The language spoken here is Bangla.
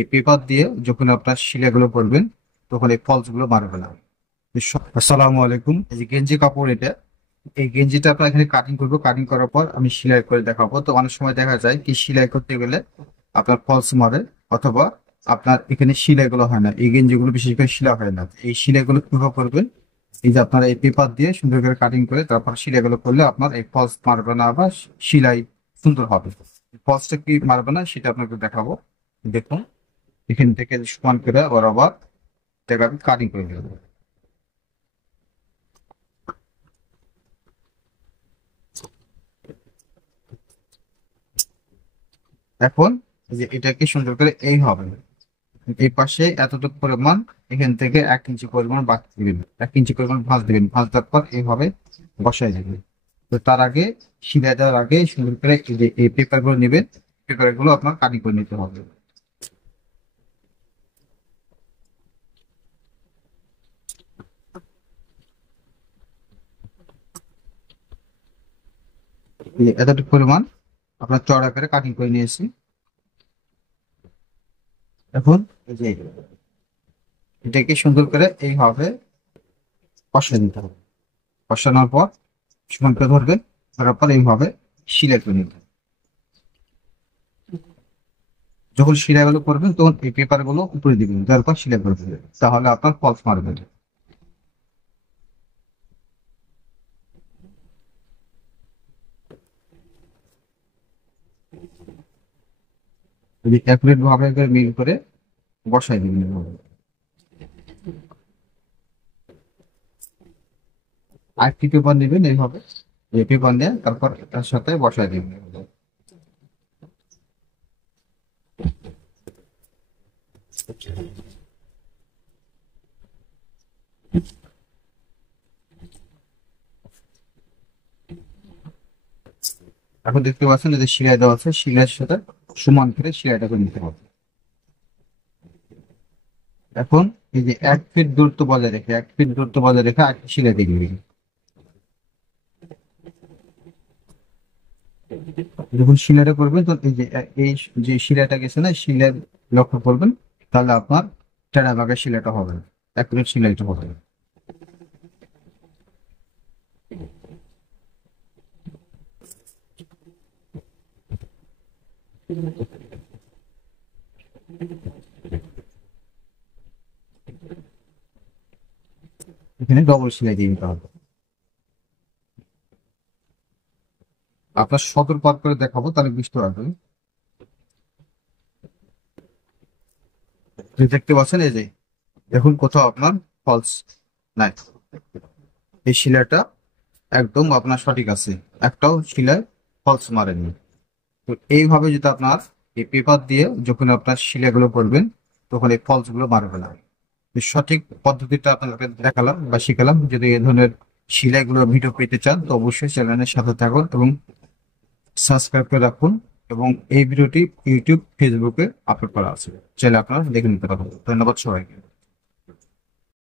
এই পেপার দিয়ে যখন আপনার শিলাগুলো করবেন তখন এই ফলস গুলো মারবে না। আসসালামু আলাইকুম। এই যে গেঞ্জি কাপড় এটা, এই গেঞ্জিটা আপনার এখানে কাটিং করবো, কাটিং করার পর আমি সেলাই করে দেখাবো। তো অনেক সময় দেখা যায় কি সেলাই করতে গেলে আপনার ফলস মারে, অথবা আপনার এখানে সেলাইগুলো হয় না, এই গেঞ্জিগুলো বিশেষ করে সেলাই হয় না। এই সেলাইগুলো কিভাবে করবেন, এই যে আপনারা এই পেপার দিয়ে সুন্দর করে কাটিং করে তারপর সেলাইগুলো করলে আপনার এই ফলস মারবে না বা সেলাই সুন্দর হবে। ফলসটা কি মারবে না সেটা আপনাকে দেখাবো। দেখুন, এখান থেকে সমান করে বরাবর এটাকে আমি কাটিং করে দেবো। এখন এই যে এটাকে সুন্দর করে এই হবে, এই পাশে এতটুকু পরিমাণ, এখান থেকে 1 ইঞ্চি পরিমাণ বাদ দিবেন, 1 ইঞ্চি পরিমাণ ভাঁজ দিবেন, ভাঁজ দেওয়ার পর এইভাবে বসাই দিবেন। তো তার আগে, সিলাই দেওয়ার আগে সুন্দর করে এই যে এই পেপার গুলো নেবেন, পেপার গুলো আপনার কাটিং করে নিতে হবে। এই যে এতটুকু পরিমাণ আপনার চড়া করে কাটিং করে নিয়েছি। এখন এই যে এটাকে সুন্দর করে এইভাবে কষিয়ে নিতে হবে। কষানোর পর সমান করে ধরবেন, ধরার পর এইভাবে সিলাই করে নিতে হবে। যখন সিলাই গুলো করবেন তখন এই পেপার গুলো উপরে দিবেন, দেওয়ার পর সিলাই করে দেবেন, তাহলে আপনার ফলস মারবে না। যদি অ্যাকুরেট ভাবে করে মিল করে বসাই দিবেন এভাবে। আরেকটি পেপার নেবেন এইভাবে, এই পেপার নিয়ে তারপর তার সাথে বসাই দিবেন এভাবে। এখন দেখতে পাচ্ছেন যে সিলাই দেওয়া আছে, সিলাইয়ের সাথে সমান করে সিলাইটা করে নিতে হবে। এখন এই যে 1 ফিট দূরত্ব বজায় রেখে, 1 ফিট দূরত্ব বজায় রেখে আরেকটি সিলাই দিয়ে দিবেন। যখন সিলাইটা করবেন তখন এই যে এই যে সিলাইটা গেছে না, সিলাই লক্ষ্য করবেন, তাহলে আপনার টেরা বাগা সিলাইটা হবে না, অ্যাকুরেট সিলাইটা হবে। এখানে ডবল সেলাই দিয়ে নিতে হবে। আপনার সতর্ক করে দেখাবো তাহলে বুঝতে পারবেন। এই দেখতে পাচ্ছেন এই যে, দেখুন কোথাও আপনার ফলস নাই, এই শিলাটা একদম আপনার সঠিক আছে, একটাও শিলায় ফলস মারেনি। তো এইভাবে যদি আপনার এই পেপার দিয়ে যখন আপনার শিলাগুলো করবেন তখন এই ফলস গুলো মারবে না। এই সঠিক পদ্ধতিটা আপনাকে দেখালাম বা শিখালাম। যদি এই ধরনের শিলাইগুলোর ভিডিও পেতে চান তো অবশ্যই চ্যানেলের সাথে থাকুন এবং সাবস্ক্রাইব করে রাখুন। এবং এই ভিডিওটি ইউটিউব, ফেসবুকে আপলোড করা আছে, চাইলে আপনারা দেখে নিতে পারবেন। ধন্যবাদ সবাইকে।